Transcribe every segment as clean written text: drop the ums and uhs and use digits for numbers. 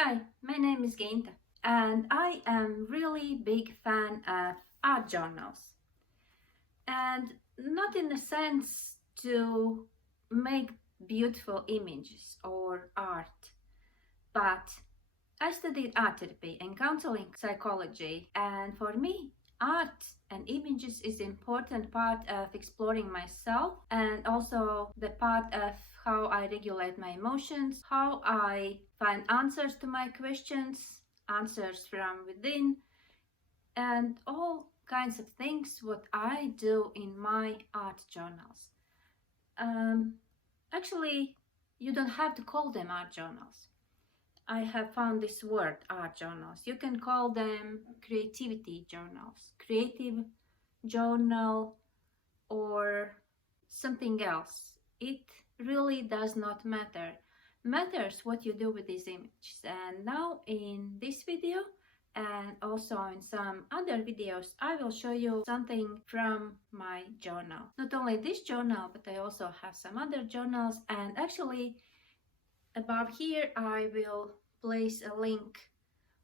Hi, my name is Geinta, and I am really big fan of art journals. And not in the sense to make beautiful images or art, but I studied art therapy and counseling psychology, and for me, art and images is important part of exploring myself and also the part of how I regulate my emotions, how I find answers to my questions, answers from within, and all kinds of things what I do in my art journals. Um, Actually, you don't have to call them art journals. I have found this word, art journals. You can call them creativity journals, creative journal, or something else. It really does not matter. Matters what you do with these images. And now in this video and also in some other videos, I will show you something from my journal. Not only this journal, but I also have some other journals, and actually above here I will place a link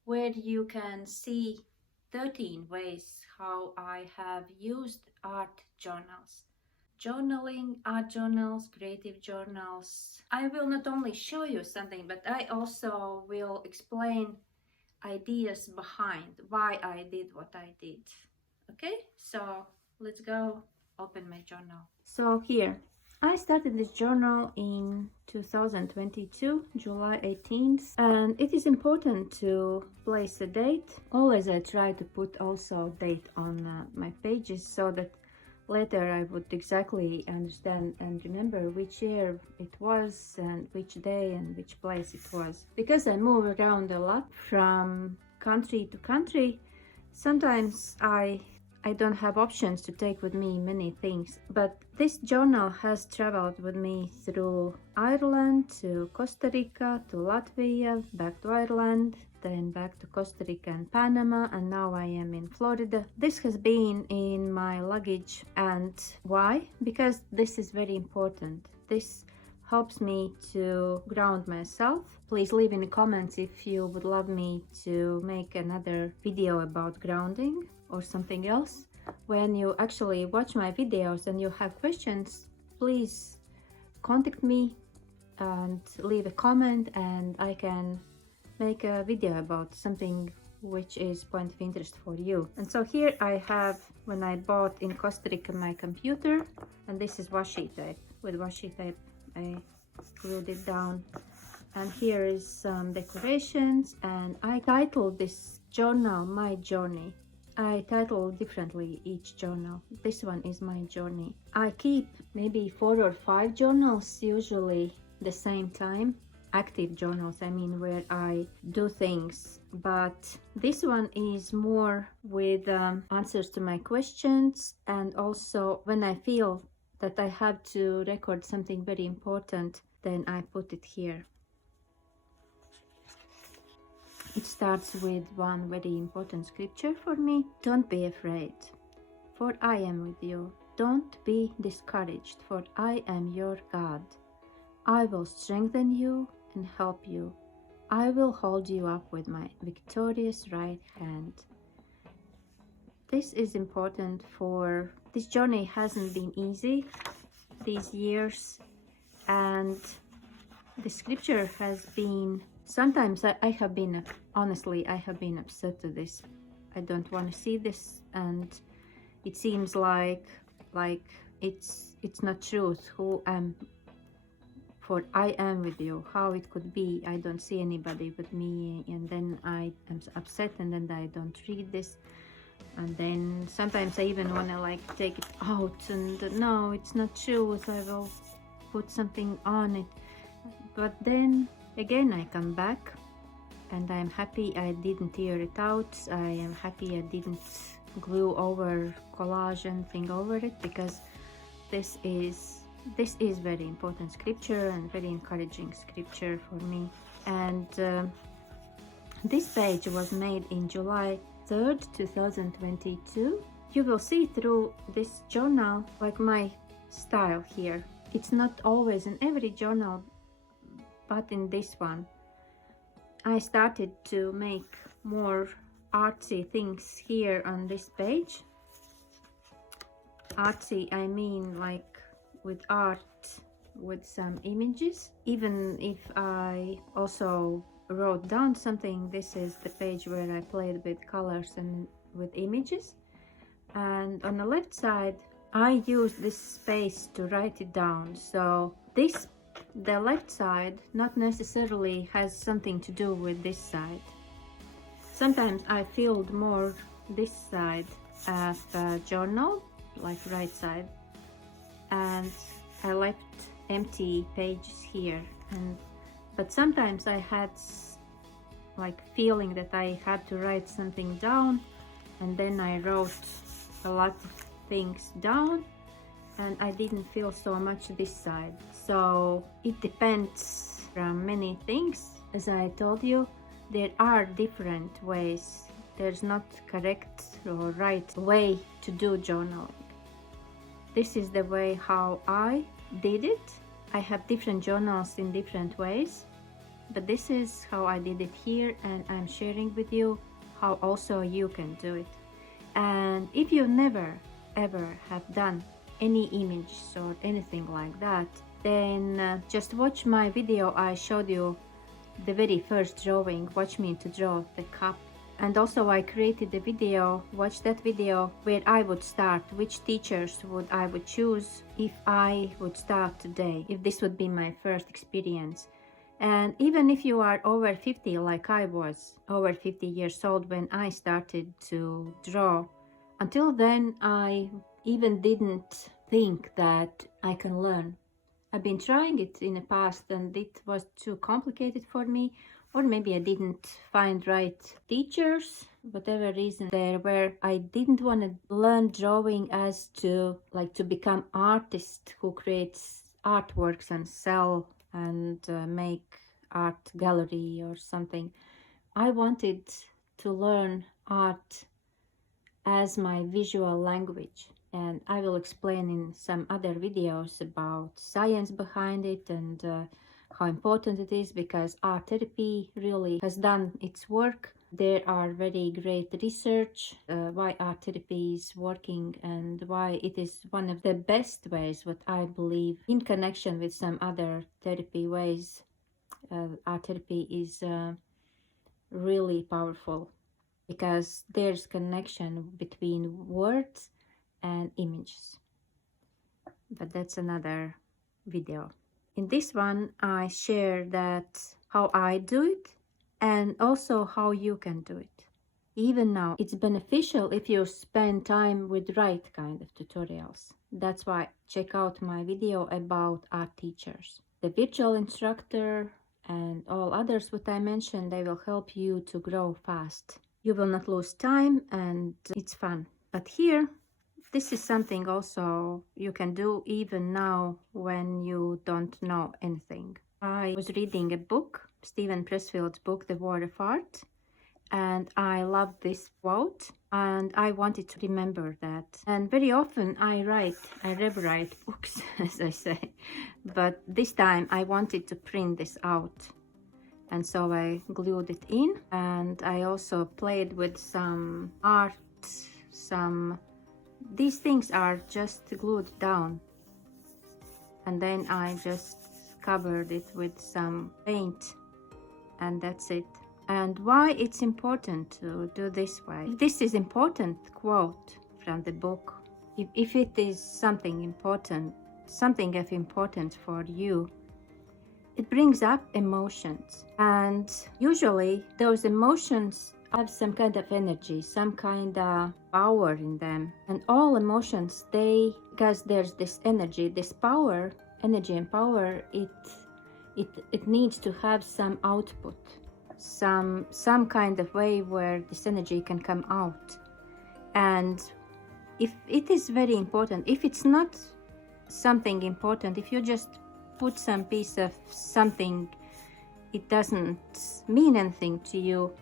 where you can see 13 ways how I have used art journals. Journaling, art journals, creative journals. I will not only show you something, but I also will explain ideas behind why I did what I did. Okay, so let's go open my journal. So here, I started this journal in 2022, July 18th, and it is important to place a date. Always I try to put also date on my pages so that later I would exactly understand and remember which year it was and which day and which place it was. Because I move around a lot from country to country, sometimes I don't have options to take with me many things, but this journal has traveled with me through Ireland to Costa Rica to Latvia, back to Ireland, then back to Costa Rica and Panama, and now I am in Florida. This has been in my luggage. And why? Because this is very important. This helps me to ground myself. Please leave in the comments if you would love me to make another video about grounding or something else. When you actually watch my videos and you have questions, please contact me and leave a comment, and I can make a video about something which is point of interest for you. And so here I have when I bought in Costa Rica my computer, and this is washi tape. With washi tape I glued it down, and here is some decorations, and I titled this journal My Journey. I title differently each journal. This one is my journey. I keep maybe 4 or 5 journals, usually the same time. Active journals, I mean, where I do things, but this one is more with answers to my questions, and also when I feel that I have to record something very important, then I put it here. It starts with one very important scripture for me. Don't be afraid, for I am with you. Don't be discouraged, for I am your God. I will strengthen you and help you. I will hold you up with my victorious right hand. This is important for this journey. Hasn't been easy these years, and the scripture has been, sometimes I have been, honestly, I have been upset to this. I don't want to see this, and it seems like it's not truth. Who am, for I am with you. How it could be? I don't see anybody but me, and then I am upset, and then I don't read this, and then sometimes I even want to take it out, and no, it's not truth. I will put something on it. But then again I come back, and I'm happy I didn't tear it out. I am happy I didn't glue over collage and thing over it, because this is very important scripture and very encouraging scripture for me. And this page was made in July 3rd, 2022. You will see through this journal like my style here. It's not always in every journal, but in this one I started to make more artsy things here on this page. Artsy, I mean like with art, with some images. Even if I also wrote down something, this is the page where I played with colors and with images. And on the left side, I used this space to write it down. So the left side not necessarily has something to do with this side. Sometimes I filled more this side of the journal, like right side, and I left empty pages here. But sometimes I had like feeling that I had to write something down, and then I wrote a lot of things down, and I didn't feel so much this side. So it depends from many things. As I told you, there are different ways. There's not correct or right way to do journaling. This is the way how I did it. I have different journals in different ways, but this is how I did it here, and I'm sharing with you how also you can do it. And if you never ever have done any images or anything like that, then just watch my video. I showed you the very first drawing. Watch me to draw the cup. And also I created a video, watch that video, where I would start, which teachers I would choose if I would start today, if this would be my first experience. And even if you are over 50, like I was, over 50 years old when I started to draw, until then I even didn't think that I can learn. I've been trying it in the past and it was too complicated for me, or maybe I didn't find right teachers, whatever reason there were. I didn't want to learn drawing as to become artist who creates artworks and sell and make art gallery or something. I wanted to learn art as my visual language, and I will explain in some other videos about science behind it and how important it is, because art therapy really has done its work. There are very great research why art therapy is working and why it is one of the best ways, what I believe, in connection with some other therapy ways. Art therapy is really powerful because there's connection between words and images. But that's another video. In this one, I share that how I do it and also how you can do it. Even now, it's beneficial if you spend time with right kind of tutorials. That's why check out my video about art teachers. The virtual instructor and all others what I mentioned, they will help you to grow fast. You will not lose time and it's fun. But here, this is something also you can do even now when you don't know anything. I was reading a book, Steven Pressfield's book, The War of Art, and I loved this quote and I wanted to remember that. And very often I rewrite books, as I say, but this time I wanted to print this out. And so I glued it in, and I also played with some art, these things are just glued down. And then I just covered it with some paint, and that's it. And why it's important to do this way? This is important quote from the book. If it is something important, something of importance for you, it brings up emotions, and usually those emotions have some kind of energy, some kind of power in them. And all emotions, because there's this energy, this power, energy and power, it needs to have some output, some kind of way where this energy can come out. And if it is very important, if it's not something important, if you just put some piece of something, it doesn't mean anything to you,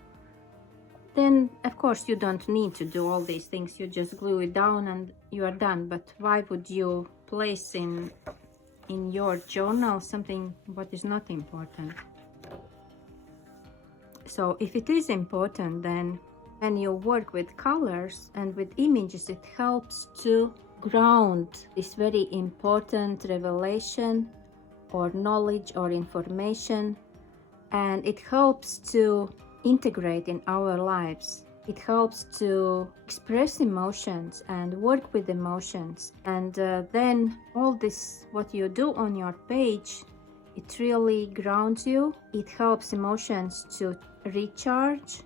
then of course you don't need to do all these things. You just glue it down and you are done. But why would you place in your journal something what is not important? So if it is important, then when you work with colors and with images, it helps to ground this very important revelation or knowledge or information, and it helps to integrate in our lives. It helps to express emotions and work with emotions, and then all this what you do on your page, it really grounds you. It helps emotions to recharge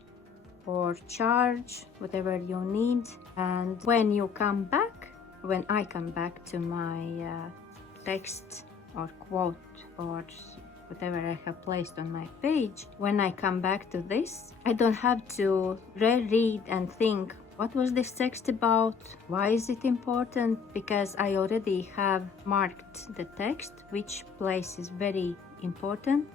or charge, whatever you need. And when you come back, when I come back to my text or quote or whatever I have placed on my page, when I come back to this, I don't have to reread and think, what was this text about? Why is it important? Because I already have marked the text, which place is very important,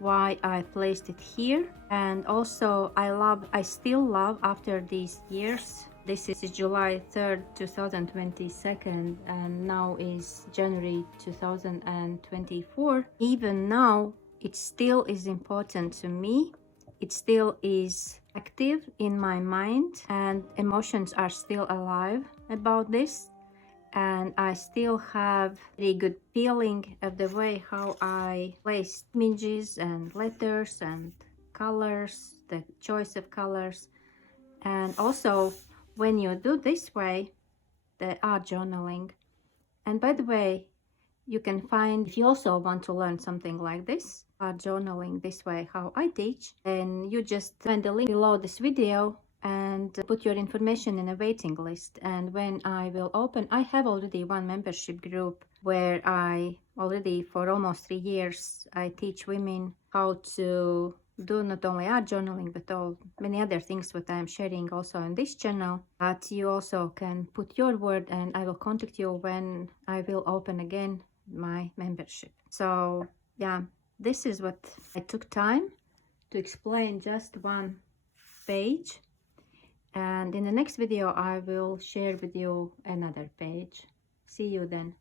why I placed it here. And also I still love after these years. This is July 3rd, 2022, and now is January 2024. Even now, it still is important to me. It still is active in my mind, and emotions are still alive about this. And I still have a good feeling of the way how I place images and letters and colors, the choice of colors. And also, when you do this way, the art journaling. And by the way, you can find, if you also want to learn something like this, art journaling this way, how I teach, then you just find the link below this video and put your information in a waiting list. And when I will open, I have already one membership group where I already for almost 3 years, I teach women how to do not only art journaling, but many other things what I am sharing also on this channel. But you also can put your word, and I will contact you when I will open again my membership. So yeah, this is what I took time to explain, just one page. And in the next video, I will share with you another page. See you then.